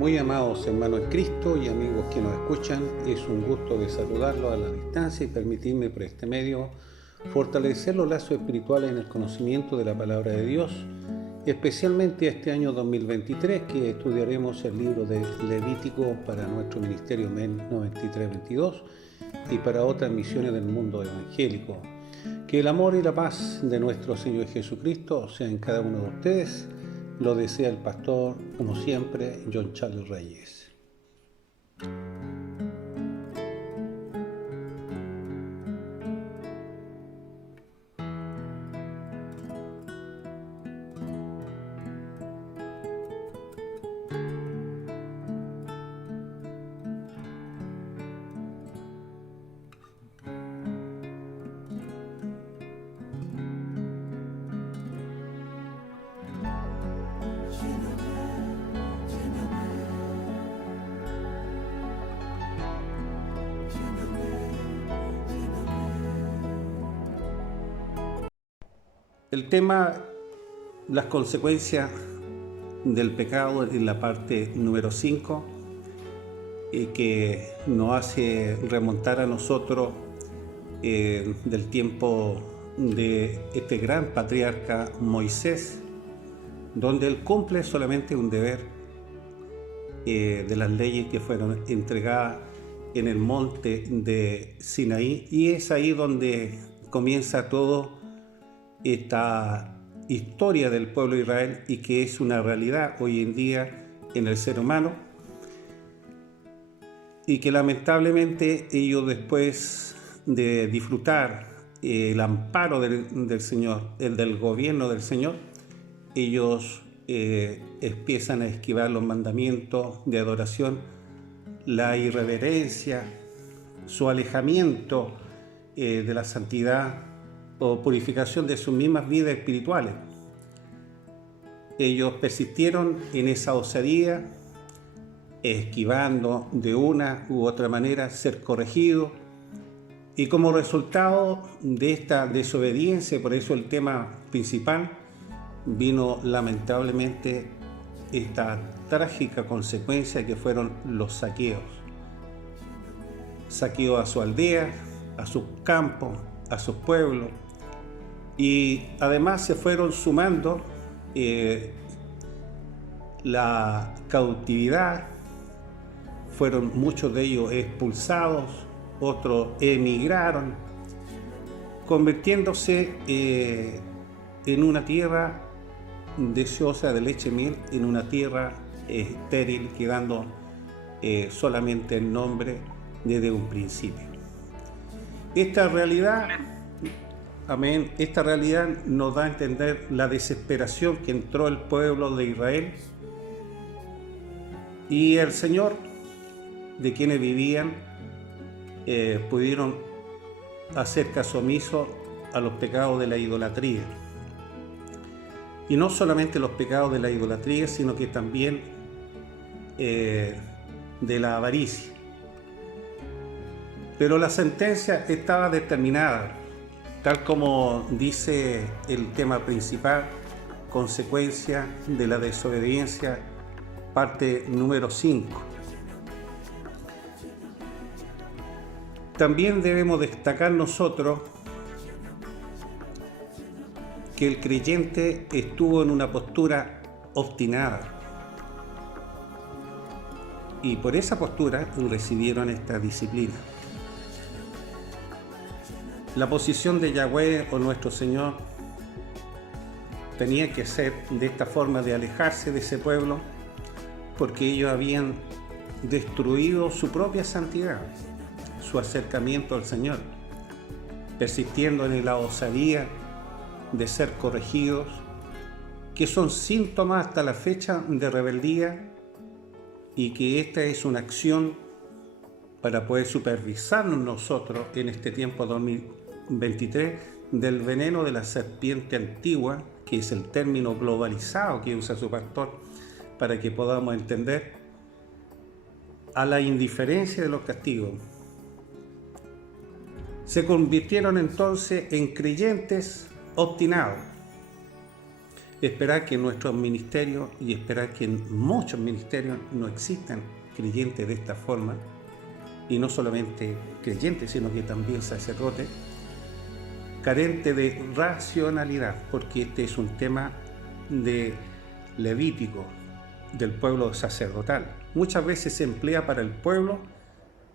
Muy amados hermanos en Cristo y amigos que nos escuchan, es un gusto de saludarlos a la distancia y permitirme por este medio fortalecer los lazos espirituales en el conocimiento de la palabra de Dios, especialmente este año 2023 que estudiaremos el libro de Levítico para nuestro ministerio MEN 9322 y para otras misiones del mundo evangélico. Que el amor y la paz de nuestro Señor Jesucristo sean en cada uno de ustedes. Lo desea el pastor, como siempre, John Charles Reyes. El tema, las consecuencias del pecado en la parte número 5, que nos hace remontar a nosotros del tiempo de este gran patriarca Moisés, donde él cumple solamente un deber de las leyes que fueron entregadas en el monte de Sinaí, y es ahí donde comienza todo esta historia del pueblo de Israel y que es una realidad hoy en día en el ser humano, y que lamentablemente ellos, después de disfrutar el amparo del Señor, el del gobierno del Señor, ellos empiezan a esquivar los mandamientos de adoración, la irreverencia, su alejamiento de la santidad o purificación de sus mismas vidas espirituales. Ellos persistieron en esa osadía, esquivando de una u otra manera ser corregidos, y como resultado de esta desobediencia, por eso el tema principal, vino lamentablemente esta trágica consecuencia que fueron los saqueos. Saqueó a su aldea, a sus campos, a sus pueblos, y además se fueron sumando la cautividad. Fueron muchos de ellos expulsados, otros emigraron, convirtiéndose en una tierra deseosa de leche y miel, en una tierra estéril, quedando solamente el nombre desde un principio. Esta realidad, amén, esta realidad nos da a entender la desesperación que entró el pueblo de Israel, y el Señor, de quienes vivían, pudieron hacer caso omiso a los pecados de la idolatría. Y no solamente los pecados de la idolatría, sino que también de la avaricia. Pero la sentencia estaba determinada, tal como dice el tema principal, consecuencia de la desobediencia, parte número 5. También debemos destacar nosotros que el creyente estuvo en una postura obstinada, y por esa postura recibieron esta disciplina. La posición de Yahweh o nuestro Señor tenía que ser de esta forma, de alejarse de ese pueblo, porque ellos habían destruido su propia santidad, su acercamiento al Señor, persistiendo en la osadía de ser corregidos, que son síntomas hasta la fecha de rebeldía, y que esta es una acción para poder supervisarnos nosotros en este tiempo 2023 del veneno de la serpiente antigua, que es el término globalizado que usa su pastor, para que podamos entender, a la indiferencia de los castigos. Se convirtieron entonces en creyentes obstinados. esperar que en nuestros ministerios y esperar que en muchos ministerios no existan creyentes de esta forma, y no solamente creyentes, sino que también sacerdotes, carente de racionalidad, porque este es un tema de levítico, del pueblo sacerdotal. Muchas veces se emplea para el pueblo,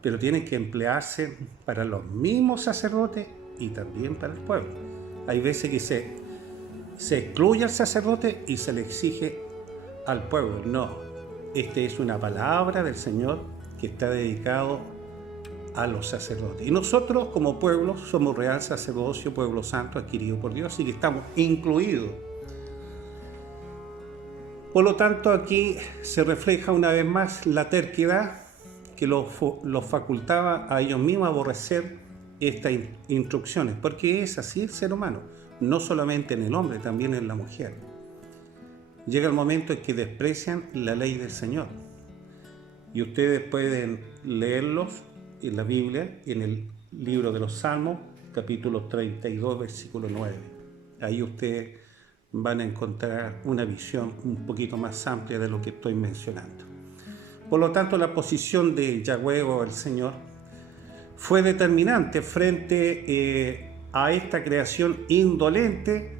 pero tiene que emplearse para los mismos sacerdotes y también para el pueblo. Hay veces que se excluye al sacerdote y se le exige al pueblo. No, esta es una palabra del Señor que está dedicado a los sacerdotes. Y nosotros como pueblo somos real sacerdocio, pueblo santo adquirido por Dios, y que estamos incluidos. Por lo tanto, aquí se refleja una vez más la terquedad que los facultaba a ellos mismos a aborrecer estas instrucciones, porque es así el ser humano, no solamente en el hombre, también en la mujer. Llega el momento en que desprecian la ley del Señor, y ustedes pueden leerlos en la Biblia, en el libro de los Salmos, capítulo 32, versículo 9. Ahí ustedes van a encontrar una visión un poquito más amplia de lo que estoy mencionando. Por lo tanto, la posición de Yahweh o el Señor fue determinante frente a esta creación indolente,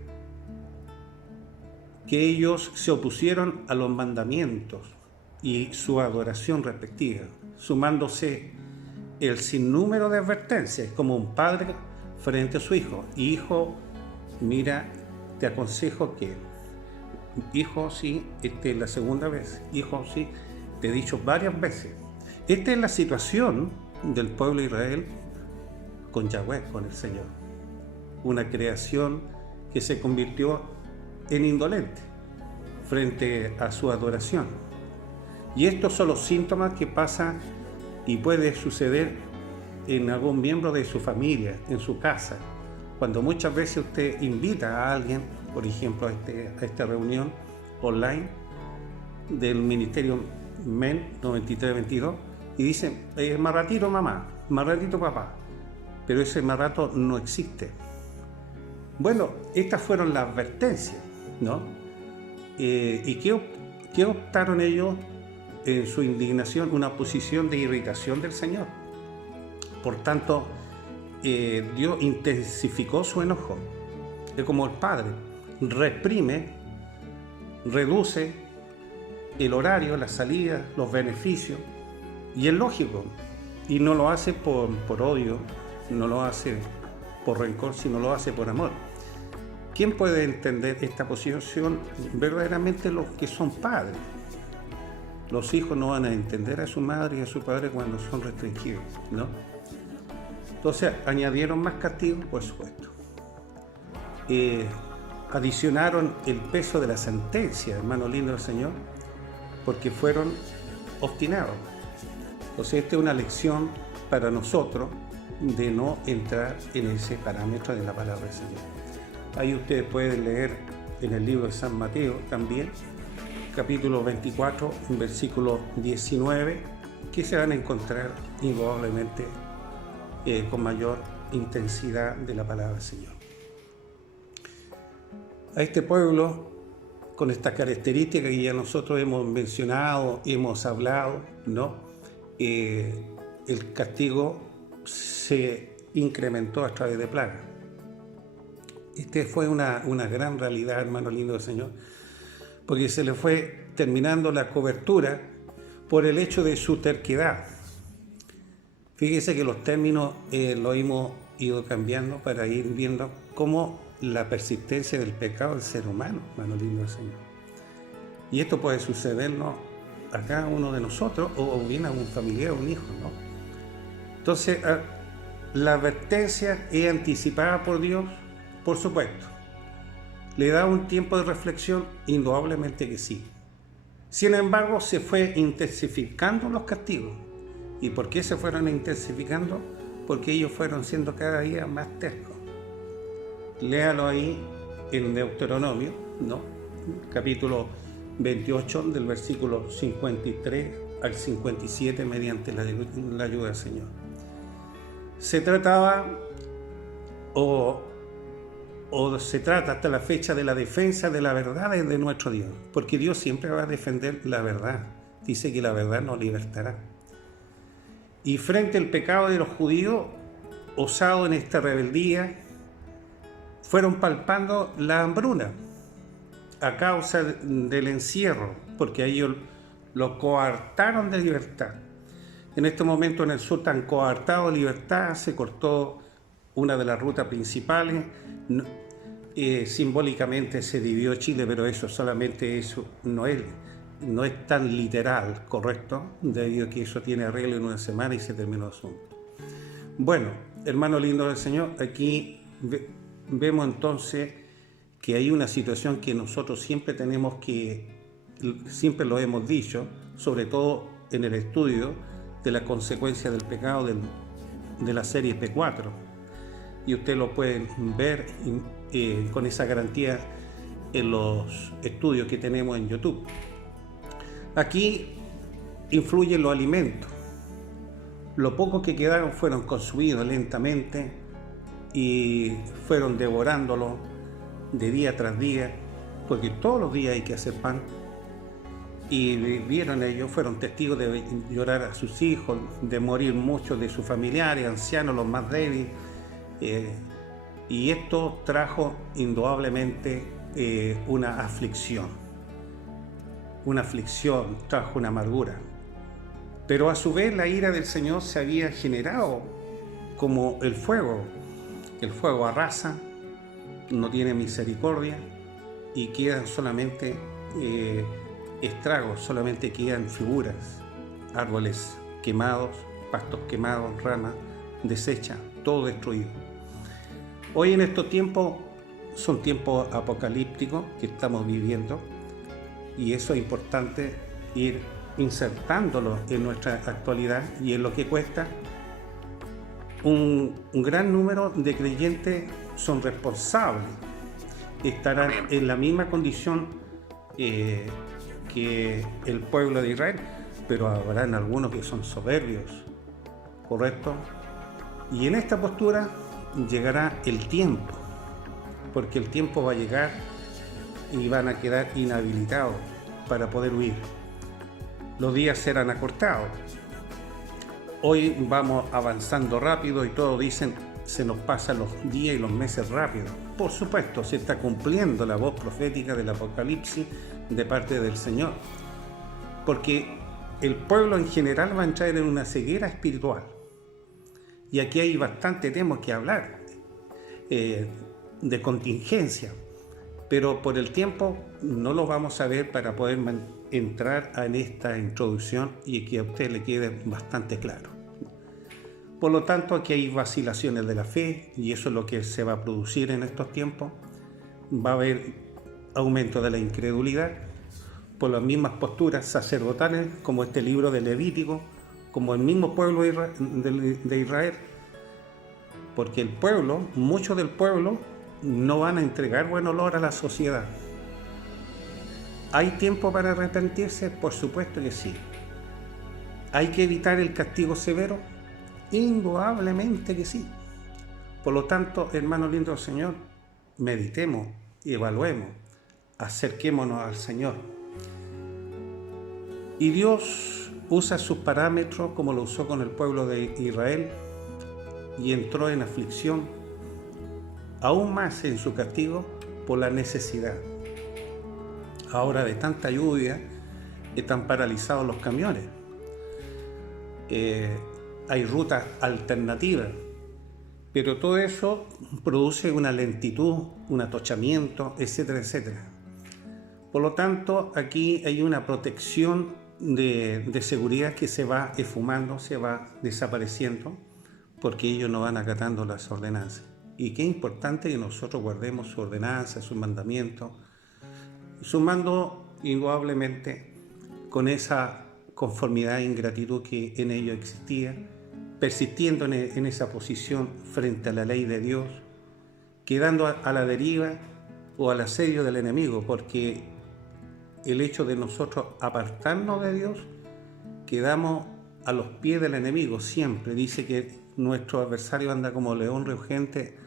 que ellos se opusieron a los mandamientos y su adoración respectiva, sumándose el sinnúmero de advertencias, como un padre frente a su hijo. Hijo, mira, te aconsejo que, hijo, sí, esta es la segunda vez, hijo, sí, te he dicho varias veces. Esta es la situación del pueblo de Israel con Yahweh, con el Señor. Una creación que se convirtió en indolente frente a su adoración. Y estos son los síntomas que pasan y puede suceder en algún miembro de su familia, en su casa. Cuando muchas veces usted invita a alguien, por ejemplo, a esta reunión online del Ministerio MEN 9322, y dicen, más ratito mamá, más ratito papá, pero ese más rato no existe. Bueno, estas fueron las advertencias, ¿no? ¿Y qué optaron ellos en su indignación? Una posición de irritación del Señor. Por tanto, Dios intensificó su enojo. Es como el Padre reprime, reduce el horario, la salida, los beneficios, y es lógico, y no lo hace por odio, no lo hace por rencor, sino lo hace por amor. ¿Quién puede entender esta posición? Verdaderamente los que son padres. Los hijos no van a entender a su madre y a su padre cuando son restringidos, ¿no? Entonces añadieron más castigos, por supuesto. Adicionaron el peso de la sentencia, hermano lindo del Señor, porque fueron obstinados. Entonces esta es una lección para nosotros de no entrar en ese parámetro de la palabra del Señor. Ahí ustedes pueden leer en el libro de San Mateo también, capítulo 24, versículo 19, que se van a encontrar indudablemente con mayor intensidad de la palabra del Señor. A este pueblo, con estas características que ya nosotros hemos mencionado, hemos hablado, ¿no? El castigo se incrementó a través de plagas. Fue una gran realidad, hermano lindo del Señor, porque se le fue terminando la cobertura por el hecho de su terquedad. Fíjese que los términos los hemos ido cambiando para ir viendo cómo la persistencia del pecado del ser humano, hermano lindo del Señor. Y esto puede sucedernos a cada uno de nosotros o bien a un familiar o un hijo, ¿no? Entonces, la advertencia es anticipada por Dios, por supuesto. ¿Le da un tiempo de reflexión? Indudablemente que sí. Sin embargo, se fue intensificando los castigos. ¿Y por qué se fueron intensificando? Porque ellos fueron siendo cada día más tercos. Léalo ahí en Deuteronomio, ¿no? Capítulo 28, del versículo 53 al 57, mediante la ayuda del Señor. Se trataba, o o se trata hasta la fecha de la defensa de la verdad de nuestro Dios, porque Dios siempre va a defender la verdad. Dice que la verdad nos libertará. Y frente al pecado de los judíos, osados en esta rebeldía, fueron palpando la hambruna a causa del encierro, porque a ellos los coartaron de libertad. En este momento en el sur tan coartado de libertad, se cortó una de las rutas principales, simbólicamente se dividió Chile, pero eso no es tan literal, ¿correcto? Debido a que eso tiene arreglo en una semana y se terminó el asunto. Bueno, hermano lindo del Señor, aquí vemos entonces que hay una situación que nosotros siempre siempre lo hemos dicho, sobre todo en el estudio de la consecuencia del pecado de la serie P4. Y ustedes lo pueden ver con esa garantía en los estudios que tenemos en YouTube. Aquí influyen los alimentos. Lo poco que quedaron fueron consumidos lentamente y fueron devorándolo de día tras día, porque todos los días hay que hacer pan. Y vieron ellos, fueron testigos de llorar a sus hijos, de morir muchos de sus familiares, ancianos, los más débiles. Y esto trajo indudablemente una aflicción, trajo una amargura. Pero a su vez la ira del Señor se había generado como el fuego. El fuego arrasa, no tiene misericordia y quedan solamente estragos, solamente quedan figuras, árboles quemados, pastos quemados, ramas deshechas, todo destruido. Hoy en estos tiempos son tiempos apocalípticos que estamos viviendo y eso es importante ir insertándolo en nuestra actualidad y en lo que cuesta. Un gran número de creyentes son responsables, estarán en la misma condición que el pueblo de Israel, pero habrán algunos que son soberbios, ¿correcto? Y en esta postura llegará el tiempo, porque el tiempo va a llegar y van a quedar inhabilitados para poder huir. Los días serán acortados. Hoy vamos avanzando rápido y todos dicen, se nos pasan los días y los meses rápido. Por supuesto, se está cumpliendo la voz profética del Apocalipsis de parte del Señor, porque el pueblo en general va a entrar en una ceguera espiritual. Y aquí hay bastante tema que hablar de contingencia, pero por el tiempo no lo vamos a ver para poder entrar en esta introducción y que a usted le quede bastante claro. Por lo tanto, aquí hay vacilaciones de la fe y eso es lo que se va a producir en estos tiempos. Va a haber aumento de la incredulidad por las mismas posturas sacerdotales, como este libro de Levítico, como el mismo pueblo de Israel, porque el pueblo, muchos del pueblo, no van a entregar buen olor a la sociedad. ¿Hay tiempo para arrepentirse? Por supuesto que sí. ¿Hay que evitar el castigo severo? Indudablemente que sí. Por lo tanto, hermano lindo del Señor, meditemos y evaluemos, acerquémonos al Señor. Y Dios usa sus parámetros como lo usó con el pueblo de Israel y entró en aflicción, aún más en su castigo por la necesidad. Ahora de tanta lluvia están paralizados los camiones. Hay rutas alternativas, pero todo eso produce una lentitud, un atochamiento, etcétera, etcétera. Por lo tanto, aquí hay una protección de seguridad que se va esfumando, se va desapareciendo, porque ellos no van acatando las ordenanzas. Y qué importante que nosotros guardemos sus ordenanzas, sus mandamientos, sumando indudablemente con esa conformidad e ingratitud que en ellos existía, persistiendo en esa posición frente a la ley de Dios, quedando a la deriva o al asedio del enemigo, porque el hecho de nosotros apartarnos de Dios, quedamos a los pies del enemigo siempre. Dice que nuestro adversario anda como león rugente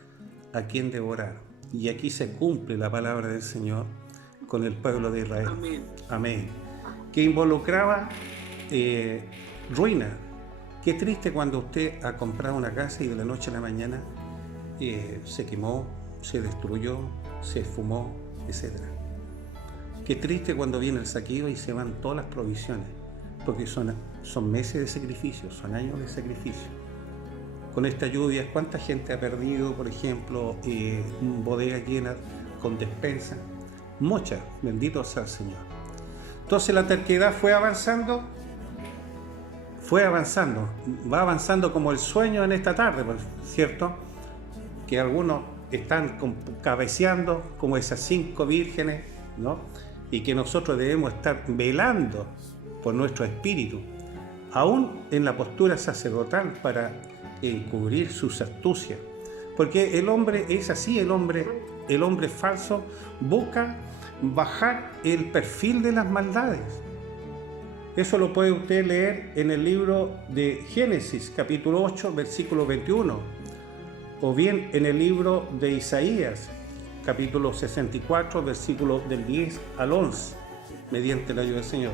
a quien devorar. Y aquí se cumple la palabra del Señor con el pueblo de Israel. Amén. Amén. Que involucraba ruina. Qué triste cuando usted ha comprado una casa y de la noche a la mañana se quemó, se destruyó, se esfumó, etc. Qué triste cuando viene el saqueo y se van todas las provisiones, porque son meses de sacrificio, son años de sacrificio. Con esta lluvia, ¿cuánta gente ha perdido, por ejemplo, bodegas llenas con despensa? Muchas, bendito sea el Señor. Entonces la terquedad fue avanzando, va avanzando como el sueño en esta tarde, ¿cierto? Que algunos están cabeceando como esas 5 vírgenes, ¿no? Y que nosotros debemos estar velando por nuestro espíritu, aún en la postura sacerdotal, para encubrir sus astucias. Porque el hombre es así, el hombre falso busca bajar el perfil de las maldades. Eso lo puede usted leer en el libro de Génesis, capítulo 8, versículo 21, o bien en el libro de Isaías, capítulo 64, versículo del 10 al 11, mediante la ayuda del Señor.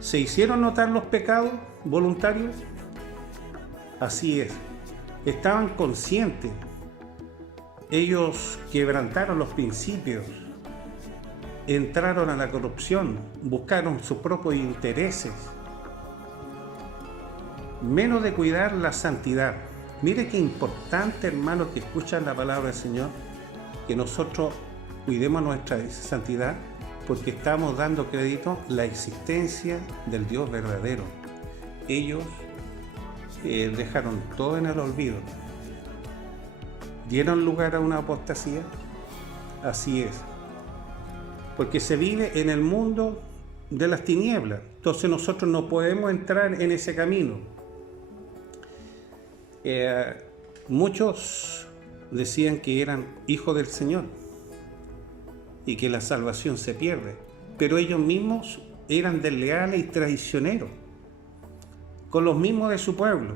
¿Se hicieron notar los pecados voluntarios? Así es, estaban conscientes. Ellos quebrantaron los principios, entraron a la corrupción, buscaron sus propios intereses, menos de cuidar la santidad. Mire qué importante, hermano, que escuchan la palabra del Señor, que nosotros cuidemos nuestra santidad, porque estamos dando crédito a la existencia del Dios verdadero. Ellos dejaron todo en el olvido, dieron lugar a una apostasía. Así es, porque se vive en el mundo de las tinieblas, entonces nosotros no podemos entrar en ese camino. Muchos decían que eran hijos del Señor y que la salvación se pierde, pero ellos mismos eran desleales y traicioneros con los mismos de su pueblo.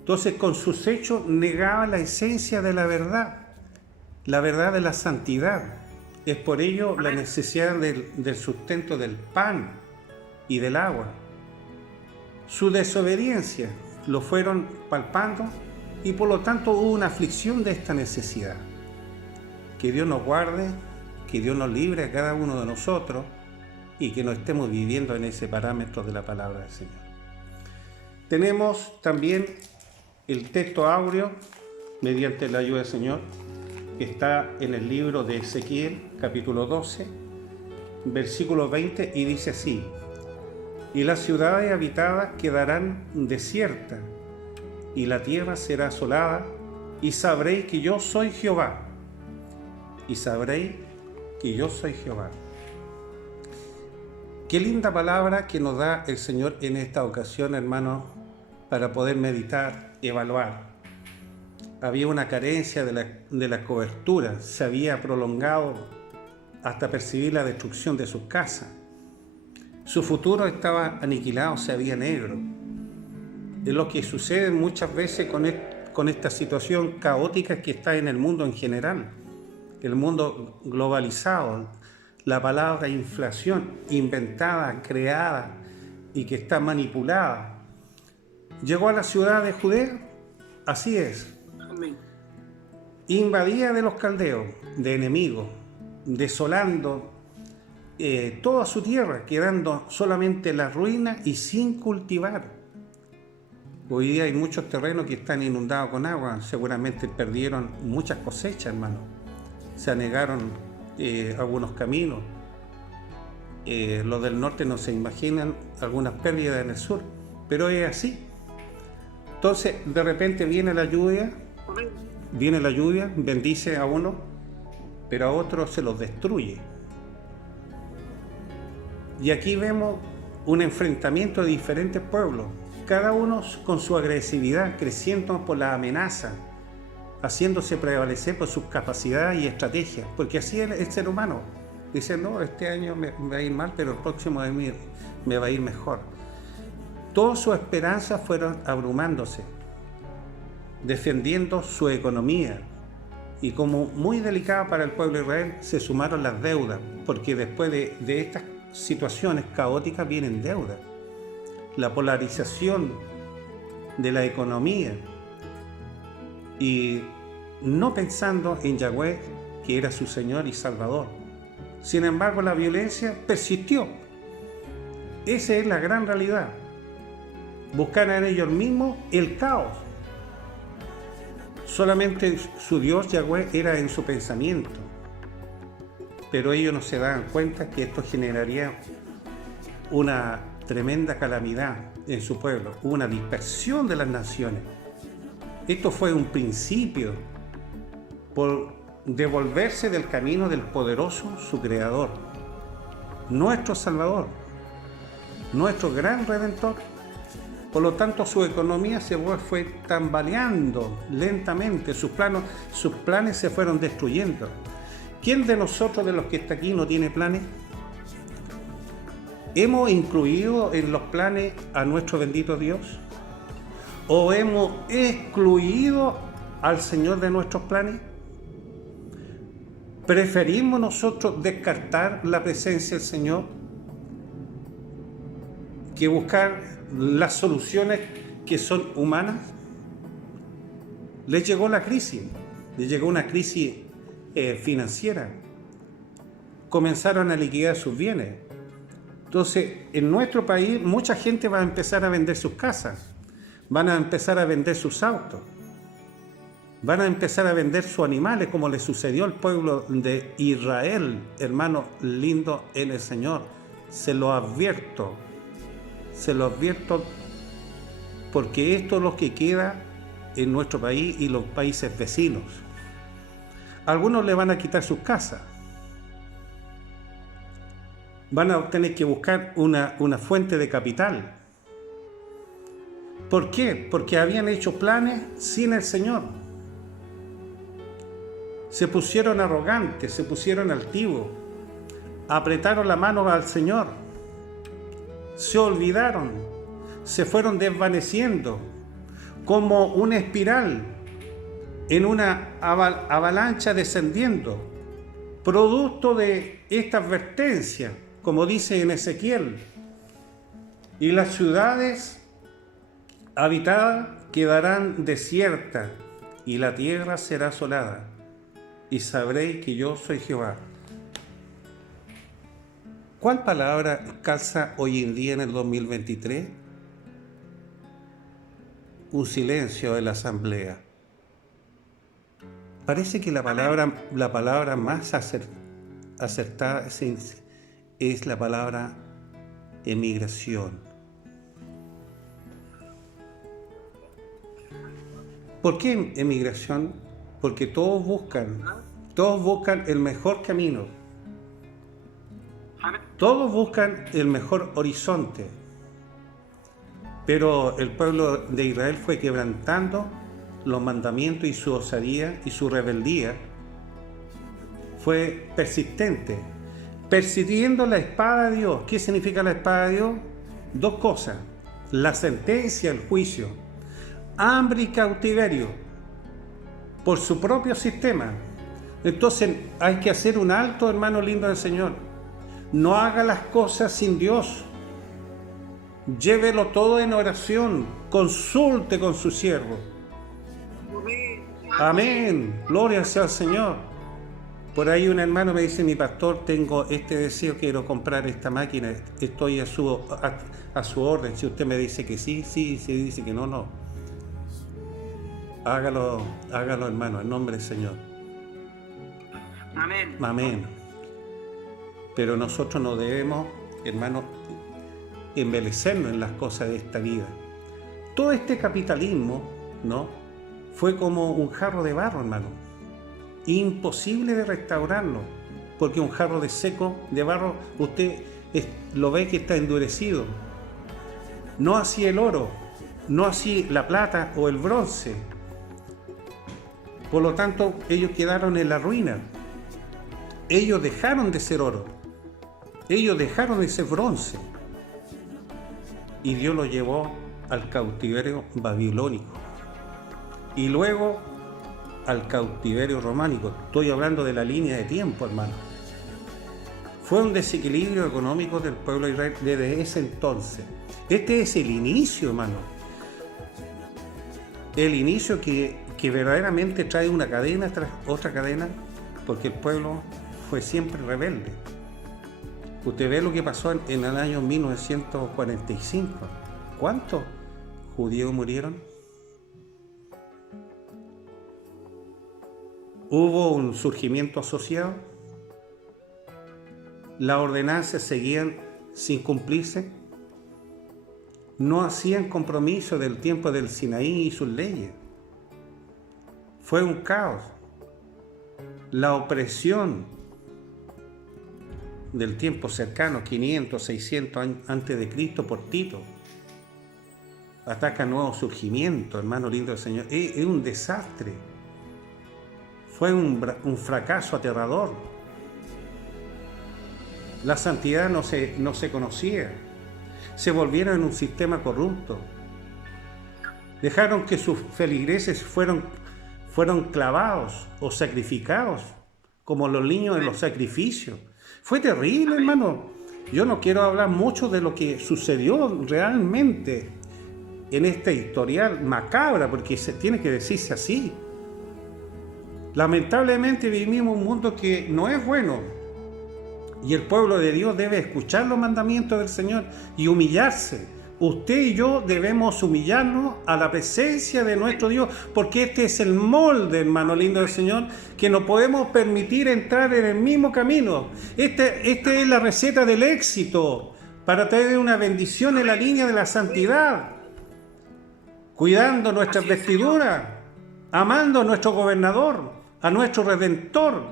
Entonces, con sus hechos negaban la esencia de la verdad de la santidad. Es por ello la necesidad del sustento del pan y del agua. Su desobediencia lo fueron palpando y por lo tanto hubo una aflicción de esta necesidad. Que Dios nos guarde, que Dios nos libre a cada uno de nosotros y que no estemos viviendo en ese parámetro de la palabra del Señor. Tenemos también el texto áureo, mediante la ayuda del Señor, que está en el libro de Ezequiel, capítulo 12, versículo 20, y dice así: y las ciudades habitadas quedarán desiertas, y la tierra será asolada, y sabréis que yo soy Jehová. Y sabréis que yo soy Jehová. Qué linda palabra que nos da el Señor en esta ocasión, hermanos, para poder meditar, evaluar. Había una carencia de la cobertura, se había prolongado hasta percibir la destrucción de sus casas. Su futuro estaba aniquilado, se veía negro. Es lo que sucede muchas veces con esta situación caótica que está en el mundo en general, el mundo globalizado, la palabra inflación, inventada, creada y que está manipulada. Llegó a la ciudad de Judea, así es. Amén. Invadida de los caldeos, de enemigos, desolando toda su tierra, quedando solamente la ruina y sin cultivar. Hoy día hay muchos terrenos que están inundados con agua, seguramente perdieron muchas cosechas, hermano. Se anegaron algunos caminos. Los del norte no se imaginan algunas pérdidas en el sur, pero es así. Entonces, de repente viene la lluvia, bendice a uno, pero a otros se los destruye. Y aquí vemos un enfrentamiento de diferentes pueblos, cada uno con su agresividad, creciendo por la amenaza, haciéndose prevalecer por sus capacidades y estrategias, porque así es el ser humano. Dice, no, este año me va a ir mal, pero el próximo año me va a ir mejor. Todas sus esperanzas fueron abrumándose, defendiendo su economía, Y como muy delicada para el pueblo de Israel, se sumaron las deudas, porque después de estas situaciones caóticas vienen deudas. La polarización de la economía y no pensando en Yahweh, que era su Señor y Salvador. Sin embargo, la violencia persistió. Esa es la gran realidad. Buscaron en ellos mismos el caos. Solamente su Dios Yahweh era en su pensamiento. Pero ellos no se daban cuenta que esto generaría una tremenda calamidad en su pueblo, una dispersión de las naciones. Esto fue un principio por devolverse del camino del poderoso, su Creador, nuestro Salvador, nuestro gran Redentor. Por lo tanto, su economía se fue tambaleando lentamente, sus planes se fueron destruyendo. ¿Quién de nosotros, de los que está aquí, no tiene planes? ¿Hemos incluido en los planes a nuestro bendito Dios? ¿O hemos excluido al Señor de nuestros planes? ¿Preferimos nosotros descartar la presencia del Señor que buscar las soluciones que son humanas? Les llegó la crisis, les llegó una crisis financiera. Comenzaron a liquidar sus bienes. Entonces, en nuestro país, mucha gente va a empezar a vender sus casas, van a empezar a vender sus autos, van a empezar a vender sus animales, como le sucedió al pueblo de Israel, hermano lindo en el Señor. Se lo advierto, porque esto es lo que queda en nuestro país y los países vecinos. Algunos le van a quitar sus casas, van a tener que buscar una fuente de capital. ¿Por qué? Porque habían hecho planes sin el Señor. Se pusieron arrogantes, se pusieron altivos, apretaron la mano al Señor, se olvidaron, se fueron desvaneciendo como una espiral en una avalancha descendiendo, producto de esta advertencia, como dice en Ezequiel. Y las ciudades habitadas quedarán desiertas, y la tierra será asolada, y sabréis que yo soy Jehová. ¿Cuál palabra calza hoy en día en el 2023? Un silencio en la asamblea. Parece que la palabra más acertada es la palabra emigración. ¿Por qué emigración? Porque todos buscan el mejor camino. Todos buscan el mejor horizonte. Pero el pueblo de Israel fue quebrantando los mandamientos, y su osadía y su rebeldía fue persistente, persiguiendo la espada de Dios. ¿Qué significa la espada de Dios? Dos cosas: la sentencia, el juicio, hambre y cautiverio por su propio sistema. Entonces hay que hacer un alto, hermano lindo del Señor. No haga las cosas sin Dios. Llévelo todo en oración, consulte con su siervo. Amén, gloria sea al Señor. Por ahí un hermano me dice: mi pastor, tengo este deseo, quiero comprar esta máquina, estoy a su orden. Si usted me dice que sí, sí, si dice que no, no. Hágalo, hermano, en nombre del Señor. Amén. Amén. Pero nosotros no debemos, hermano, embelecernos en las cosas de esta vida. Todo este capitalismo, ¿no?, fue como un jarro de barro, hermano. Imposible de restaurarlo, porque un jarro de barro, usted lo ve que está endurecido. No así el oro, no así la plata o el bronce. Por lo tanto, ellos quedaron en la ruina. Ellos dejaron de ser oro. Ellos dejaron de ser bronce. Y Dios los llevó al cautiverio babilónico. Y luego al cautiverio románico. Estoy hablando de la línea de tiempo, hermano. Fue un desequilibrio económico del pueblo de Israel desde ese entonces. Este es el inicio, hermano. El inicio que verdaderamente trae una cadena tras otra cadena, porque el pueblo fue siempre rebelde. Usted ve lo que pasó en el año 1945. ¿Cuántos judíos murieron? Hubo un surgimiento asociado. Las ordenanzas seguían sin cumplirse. No hacían compromiso del tiempo del Sinaí y sus leyes. Fue un caos. La opresión del tiempo cercano, 500, 600 antes de Cristo, por Tito, ataca nuevo surgimiento, hermano lindo del Señor. Es un desastre. Fue un fracaso aterrador. La santidad no se conocía. Se volvieron en un sistema corrupto. Dejaron que sus feligreses fueron clavados o sacrificados, como los niños en los sacrificios. Fue terrible, hermano. Yo no quiero hablar mucho de lo que sucedió realmente en este historial macabra, porque se tiene que decirse así. Lamentablemente vivimos un mundo que no es bueno, y el pueblo de Dios debe escuchar los mandamientos del Señor y humillarse. Usted y yo debemos humillarnos a la presencia de nuestro Dios, porque este es el molde, hermano lindo del Señor, que no podemos permitir entrar en el mismo camino. Esta es la receta del éxito para traer una bendición en la línea de la santidad, cuidando nuestras vestiduras, amando a nuestro gobernador, a nuestro redentor.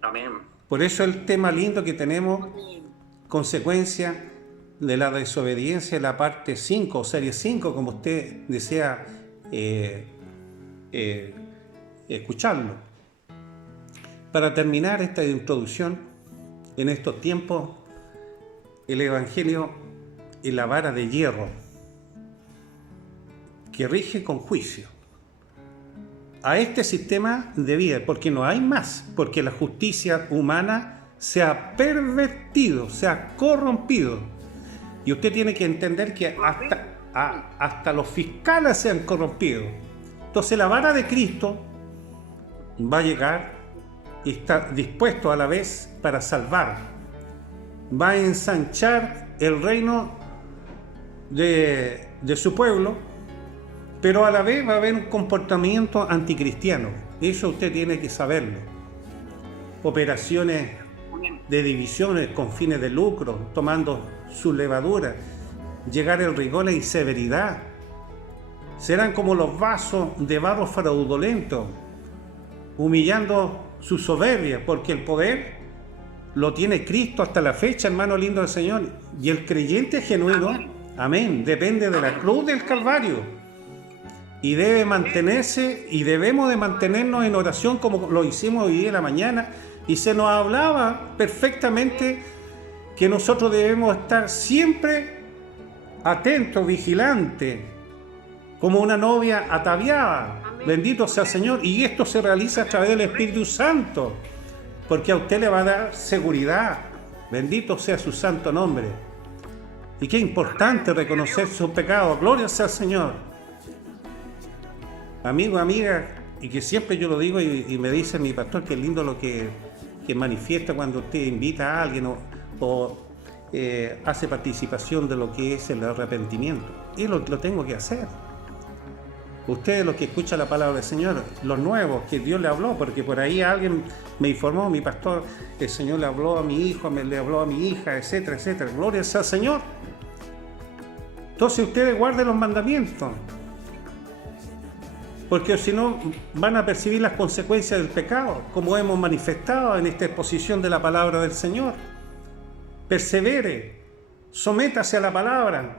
Amén. Por eso el tema lindo que tenemos, consecuencia de la desobediencia, la parte 5 o serie 5, como usted desea escucharlo. Para terminar esta introducción, en estos tiempos, el Evangelio es la vara de hierro que rige con juicio a este sistema de vida, porque no hay más, porque la justicia humana se ha pervertido, se ha corrompido. Y usted tiene que entender que hasta los fiscales se han corrompido. Entonces la vara de Cristo va a llegar y está dispuesto a la vez para salvar. Va a ensanchar el reino de su pueblo, pero a la vez va a haber un comportamiento anticristiano. Eso usted tiene que saberlo. Operaciones de divisiones con fines de lucro, tomando su levadura, llegar el rigor y severidad. Serán como los vasos de barro fraudulento, humillando su soberbia, porque el poder lo tiene Cristo hasta la fecha, hermano lindo del Señor. Y el creyente genuino, amén, depende de la cruz del Calvario. Y debe mantenerse, y debemos de mantenernos en oración como lo hicimos hoy día en la mañana. Y se nos hablaba perfectamente que nosotros debemos estar siempre atentos, vigilantes, como una novia ataviada. Bendito sea el Señor. Y esto se realiza a través del Espíritu Santo, porque a usted le va a dar seguridad. Bendito sea su santo nombre. Y qué importante reconocer sus pecados. Gloria sea al Señor. Amigo, amiga, y que siempre yo lo digo y me dice mi pastor que es lindo lo que manifiesta cuando usted invita a alguien o hace participación de lo que es el arrepentimiento. Y lo tengo que hacer. Ustedes los que escuchan la palabra del Señor, los nuevos que Dios le habló, porque por ahí alguien me informó, mi pastor, el Señor le habló a mi hijo, le habló a mi hija, etcétera, etcétera. Gloria sea al Señor. Entonces ustedes guarden los mandamientos, porque si no van a percibir las consecuencias del pecado, como hemos manifestado en esta exposición de la palabra del Señor. Persevere, sométase a la palabra,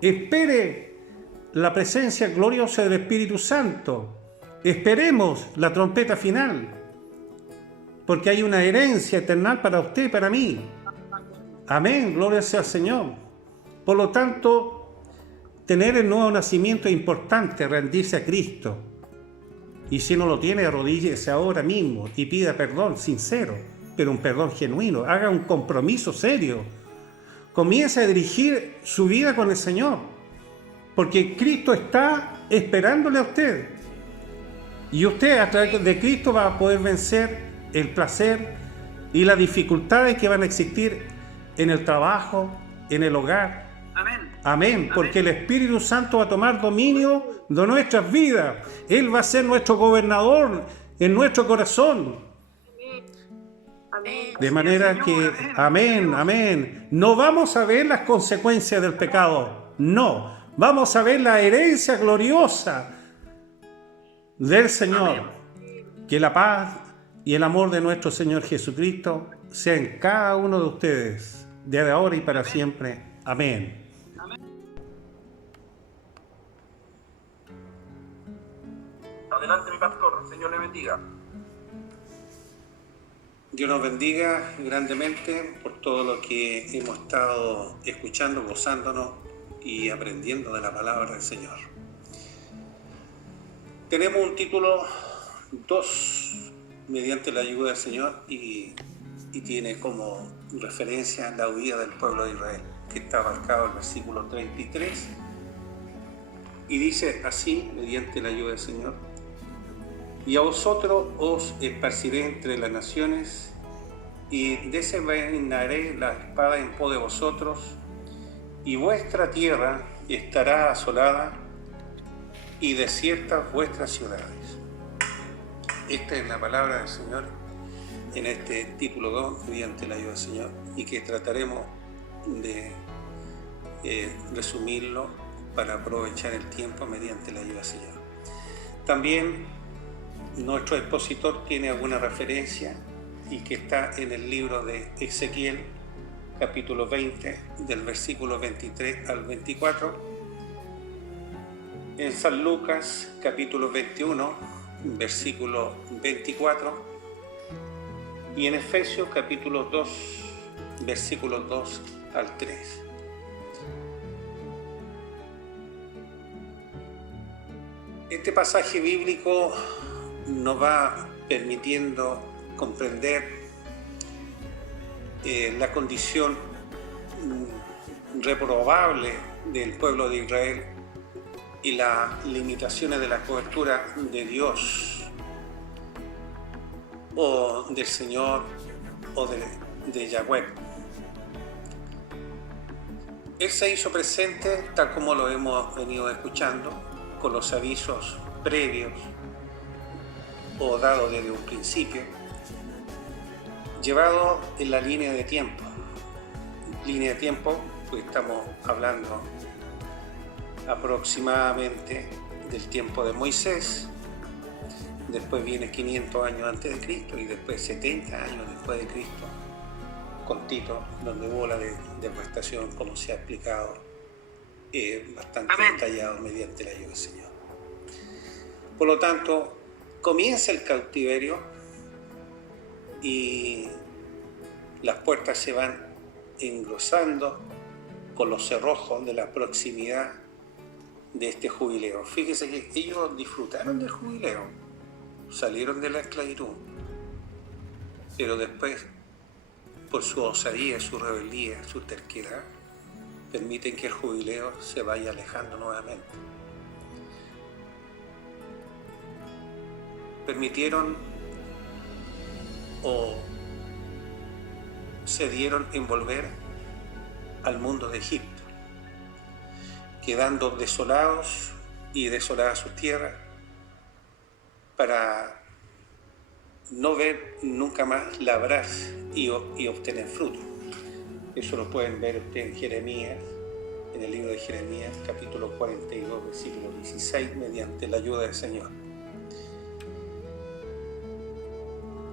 espere la presencia gloriosa del Espíritu Santo, esperemos la trompeta final, porque hay una herencia eterna para usted y para mí. Amén, gloria sea al Señor. Por lo tanto, tener el nuevo nacimiento es importante, rendirse a Cristo. Y si no lo tiene, arrodíllese ahora mismo y pida perdón sincero, pero un perdón genuino. Haga un compromiso serio. Comience a dirigir su vida con el Señor, porque Cristo está esperándole a usted. Y usted, a través de Cristo, va a poder vencer el placer y las dificultades que van a existir en el trabajo, en el hogar. Amén. Amén, porque el Espíritu Santo va a tomar dominio de nuestras vidas. Él va a ser nuestro gobernador en nuestro corazón. Amén. De manera que, amén, amén. No vamos a ver las consecuencias del pecado, no. Vamos a ver la herencia gloriosa del Señor. Que la paz y el amor de nuestro Señor Jesucristo sea en cada uno de ustedes, desde ahora y para siempre. Amén. Adelante, mi pastor. Señor le bendiga. Dios nos bendiga grandemente por todo lo que hemos estado escuchando, gozándonos y aprendiendo de la palabra del Señor. Tenemos un título 2, mediante la ayuda del Señor, y tiene como referencia la huida del pueblo de Israel, que está marcado en el versículo 33, y dice así, mediante la ayuda del Señor: y a vosotros os esparciré entre las naciones, y desenvainaré la espada en pos de vosotros, y vuestra tierra estará asolada, y desiertas vuestras ciudades. Esta es la palabra del Señor en este título 2, mediante la ayuda del Señor, y que trataremos de resumirlo para aprovechar el tiempo mediante la ayuda del Señor. También nuestro expositor tiene alguna referencia, y que está en el libro de Ezequiel, capítulo 20, del versículo 23 al 24, en San Lucas, capítulo 21, versículo 24, y en Efesios, capítulo 2, versículos 2 al 3. Este pasaje bíblico nos va permitiendo comprender la condición reprobable del pueblo de Israel y las limitaciones de la cobertura de Dios o del Señor o de Yahweh. Él se hizo presente, tal como lo hemos venido escuchando, con los avisos previos o dados desde un principio, llevado en la línea de tiempo. Línea de tiempo, pues estamos hablando aproximadamente del tiempo de Moisés, después viene 500 años antes de Cristo y después 70 años después de Cristo, con Tito, donde hubo la devastación, como se ha explicado, bastante detallado mediante la ayuda del Señor. Por lo tanto, comienza el cautiverio y las puertas se van engrosando con los cerrojos de la proximidad de este jubileo. Fíjese que ellos disfrutaron del jubileo, salieron de la esclavitud, pero después, por su osadía, su rebeldía, su terquedad, permiten que el jubileo se vaya alejando nuevamente. Permitieron o se dieron envolver al mundo de Egipto, quedando desolados y desoladas sus tierras, para no ver nunca más labrar y obtener fruto. Eso lo pueden ver ustedes en Jeremías, en el libro de Jeremías, capítulo 42, versículo 16, mediante la ayuda del Señor.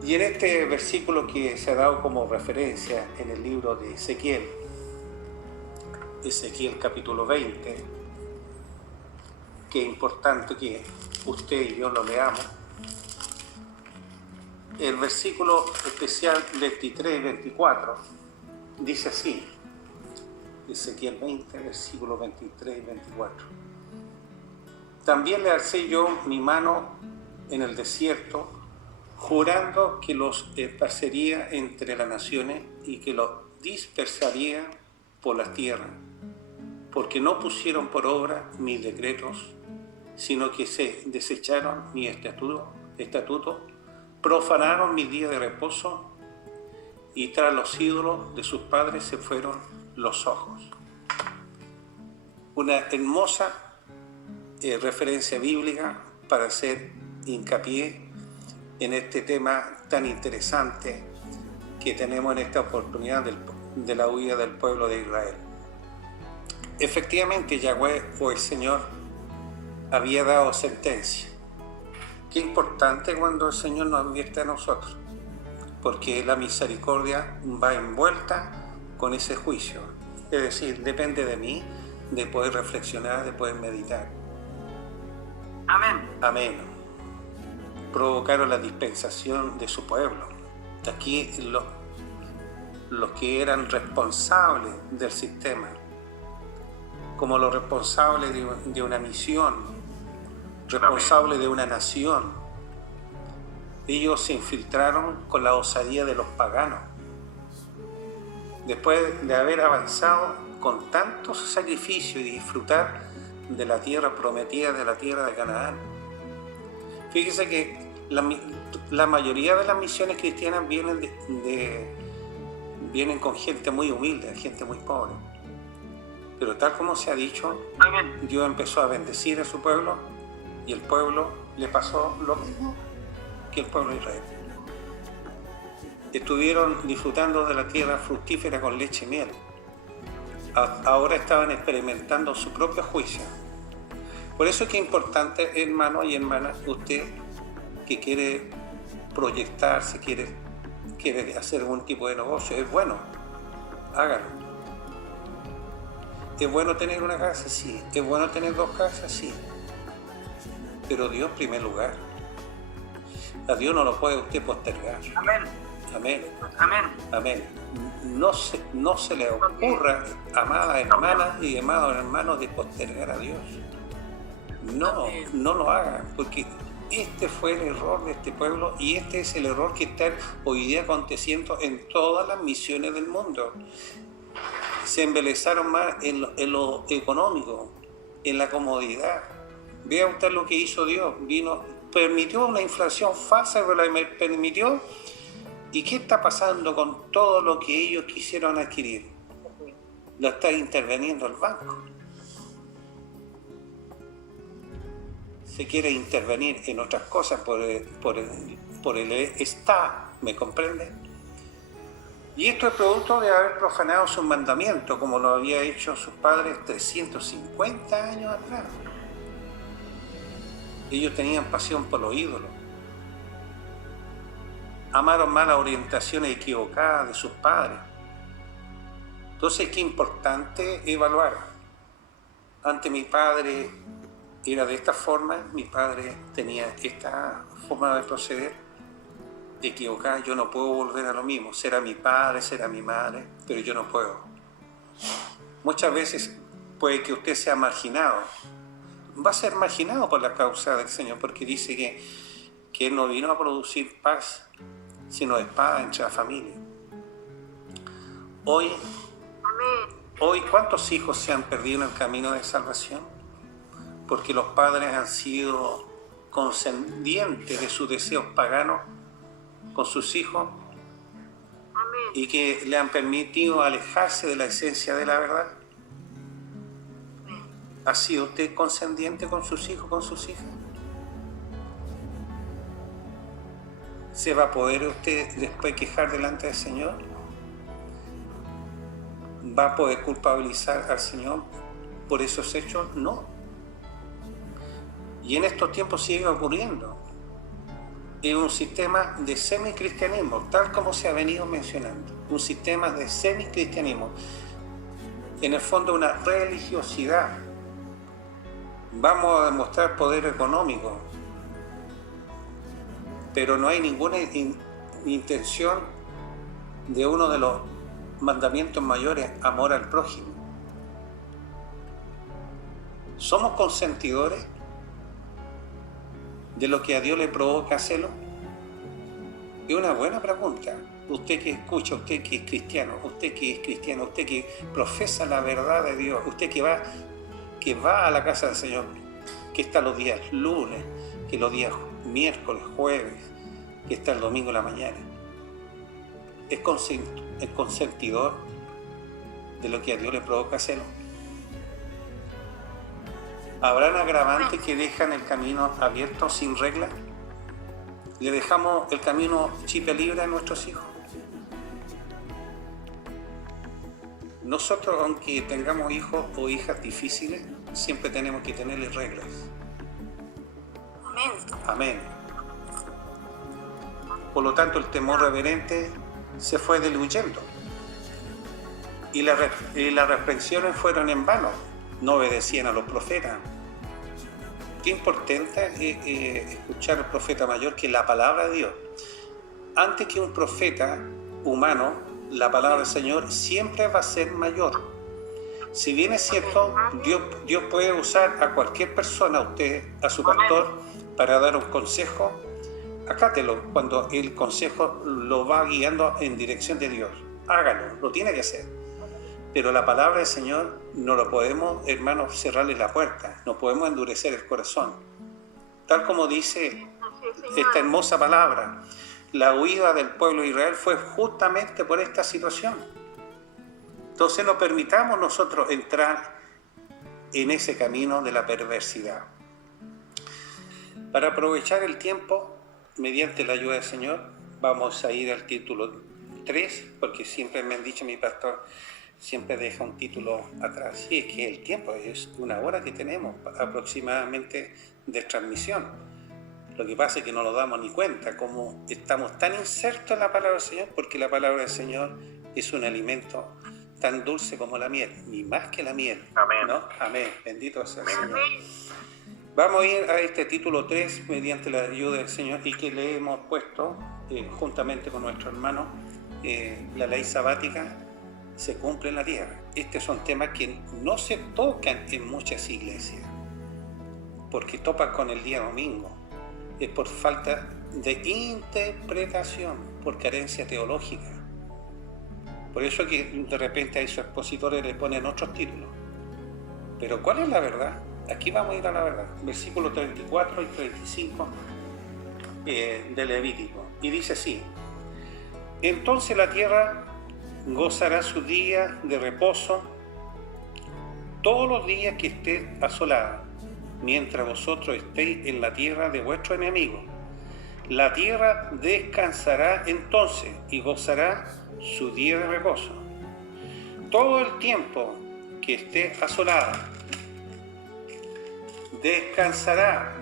Y en este versículo que se ha dado como referencia en el libro de Ezequiel, Ezequiel capítulo 20, que es importante que usted y yo lo leamos, el versículo especial 23 y 24 dice así, Ezequiel 20, versículos 23 y 24. También le alcé yo mi mano en el desierto, jurando que los esparcería entre las naciones y que los dispersaría por las tierras, porque no pusieron por obra mis decretos, sino que se desecharon mi estatuto, profanaron mi día de reposo, y tras los ídolos de sus padres se fueron los ojos. Una hermosa referencia bíblica para hacer hincapié en este tema tan interesante que tenemos en esta oportunidad de la huida del pueblo de Israel. Efectivamente, Yahweh o el Señor había dado sentencia. Qué importante cuando el Señor nos advierte a nosotros, porque la misericordia va envuelta con ese juicio. Es decir, depende de mí de poder reflexionar, de poder meditar. Amén. Amén. Provocaron la dispensación de su pueblo. Aquí los que eran responsables del sistema, como los responsables de una misión, responsables de una nación, ellos se infiltraron con la osadía de los paganos. Después de haber avanzado con tantos sacrificios y disfrutar de la tierra prometida, de la tierra de Canaán. Fíjese que la mayoría de las misiones cristianas vienen con gente muy humilde, gente muy pobre. Pero tal como se ha dicho, Amén. Dios empezó a bendecir a su pueblo y el pueblo le pasó lo mismo que el pueblo de Israel. Estuvieron disfrutando de la tierra fructífera con leche y miel. Ahora estaban experimentando su propio juicio. Por eso es que es importante, hermano y hermana, usted que quiere proyectarse, quiere hacer algún tipo de negocio, es bueno, hágalo. ¿Es bueno tener una casa? Sí. ¿Es bueno tener dos casas? Sí. Pero Dios en primer lugar. A Dios no lo puede usted postergar. Amén. Amén. Amén. Amén. No se le ocurra, amada hermana y amados hermanos, de postergar a Dios. No lo hagan, porque este fue el error de este pueblo y este es el error que está hoy día aconteciendo en todas las misiones del mundo. Se embelezaron más en lo económico, en la comodidad. Vea usted lo que hizo Dios. Permitió una inflación falsa, pero la permitió. ¿Y qué está pasando con todo lo que ellos quisieron adquirir? Lo está interviniendo el banco. Se quiere intervenir en otras cosas por el Estado, ¿me comprende? Y esto es producto de haber profanado sus mandamientos, como lo había hecho sus padres 350 años atrás. Ellos tenían pasión por los ídolos. Amaron más las orientaciones equivocadas de sus padres. Entonces, qué importante evaluar. Antes mi padre era de esta forma, mi padre tenía esta forma de proceder equivocada, yo no puedo volver a lo mismo. Será mi padre, será mi madre, pero yo no puedo. Muchas veces puede que usted sea marginado. Va a ser marginado por la causa del Señor, porque dice que Él no vino a producir paz, sino espada entre la familia. Hoy, ¿cuántos hijos se han perdido en el camino de salvación? Porque los padres han sido consentientes de sus deseos paganos con sus hijos y que le han permitido alejarse de la esencia de la verdad. ¿Ha sido usted consentiente con sus hijos, con sus hijas? ¿Se va a poder usted después quejar delante del Señor? ¿Va a poder culpabilizar al Señor por esos hechos? No. Y en estos tiempos sigue ocurriendo. Es un sistema de semicristianismo, tal como se ha venido mencionando. Un sistema de semicristianismo. En el fondo, una religiosidad. Vamos a demostrar poder económico, pero no hay ninguna intención de uno de los mandamientos mayores, amor al prójimo. ¿Somos consentidores? de lo que a Dios le provoca celo? Es una buena pregunta. Usted que escucha, usted que es cristiano, usted que profesa la verdad de Dios, usted que va a la casa del Señor, que está los días lunes, que los días miércoles, jueves, que está el domingo en la mañana. ¿Es consentidor de lo que a Dios le provoca celo? ¿Habrán agravantes que dejan el camino abierto sin regla? ¿Le dejamos el camino chipe libre a nuestros hijos? Nosotros, aunque tengamos hijos o hijas difíciles, siempre tenemos que tenerles reglas. Amén. Amén. Por lo tanto, el temor reverente se fue diluyendo. Y las reprensiones fueron en vano. No obedecían a los profetas. Qué importante es escuchar al profeta mayor, que la palabra de Dios. Antes que un profeta humano, la palabra del Señor siempre va a ser mayor. Si bien es cierto, Dios puede usar a cualquier persona, a usted, a su pastor, para dar un consejo, acátelo cuando el consejo lo va guiando en dirección de Dios. Hágalo, lo tiene que hacer. Pero la palabra del Señor no lo podemos, hermanos, cerrarle la puerta, no podemos endurecer el corazón. Tal como dice esta hermosa palabra, la huida del pueblo de Israel fue justamente por esta situación. Entonces no permitamos nosotros entrar en ese camino de la perversidad. Para aprovechar el tiempo, mediante la ayuda del Señor, vamos a ir al título 3, porque siempre me han dicho, mi pastor siempre deja un título atrás. Sí, es que el tiempo es una hora que tenemos aproximadamente de transmisión. Lo que pasa es que no nos damos ni cuenta, como estamos tan insertos en la palabra del Señor, porque la palabra del Señor es un alimento tan dulce como la miel, ni más que la miel. Amén. ¿No? Amén. Bendito sea el Señor. Vamos a ir a este título 3 mediante la ayuda del Señor, y que le hemos puesto juntamente con nuestro hermano la ley sabática se cumple en la tierra. Estos son temas que no se tocan en muchas iglesias porque topan con el día domingo. Es por falta de interpretación, por carencia teológica. Por eso que de repente a esos expositores le ponen otros títulos. Pero ¿cuál es la verdad? Aquí vamos a ir a la verdad. Versículos 34 y 35 de Levítico. Y dice así: entonces la tierra gozará su día de reposo todos los días que esté asolada, mientras vosotros estéis en la tierra de vuestro enemigo. La tierra descansará entonces y gozará su día de reposo. Todo el tiempo que esté asolada descansará,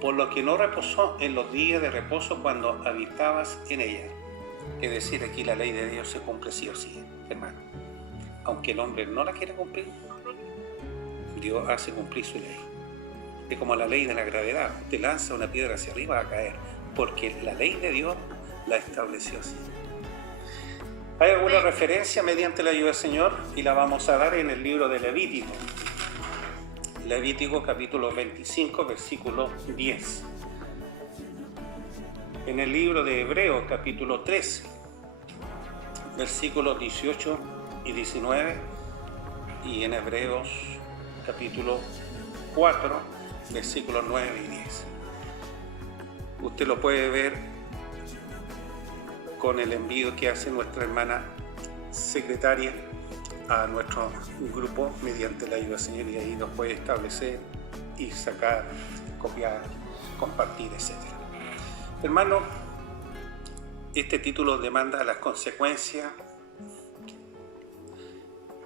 por lo que no reposó en los días de reposo cuando habitabas en ella. Es decir, aquí la ley de Dios se cumple sí o sí, hermano. Aunque el hombre no la quiera cumplir, Dios hace cumplir su ley. Es como la ley de la gravedad. Usted lanza una piedra hacia arriba, va a caer, porque la ley de Dios la estableció así. Hay alguna referencia mediante la ayuda del Señor y la vamos a dar en el libro de Levítico. Levítico capítulo 25, versículo 10. En el libro de Hebreos capítulo 3, versículos 18 y 19. Y en Hebreos capítulo 4, versículos 9 y 10. Usted lo puede ver con el envío que hace nuestra hermana secretaria a nuestro grupo mediante la ayuda del Señor, y ahí nos puede establecer y sacar, copiar, compartir, etc. Hermano, este título demanda las consecuencias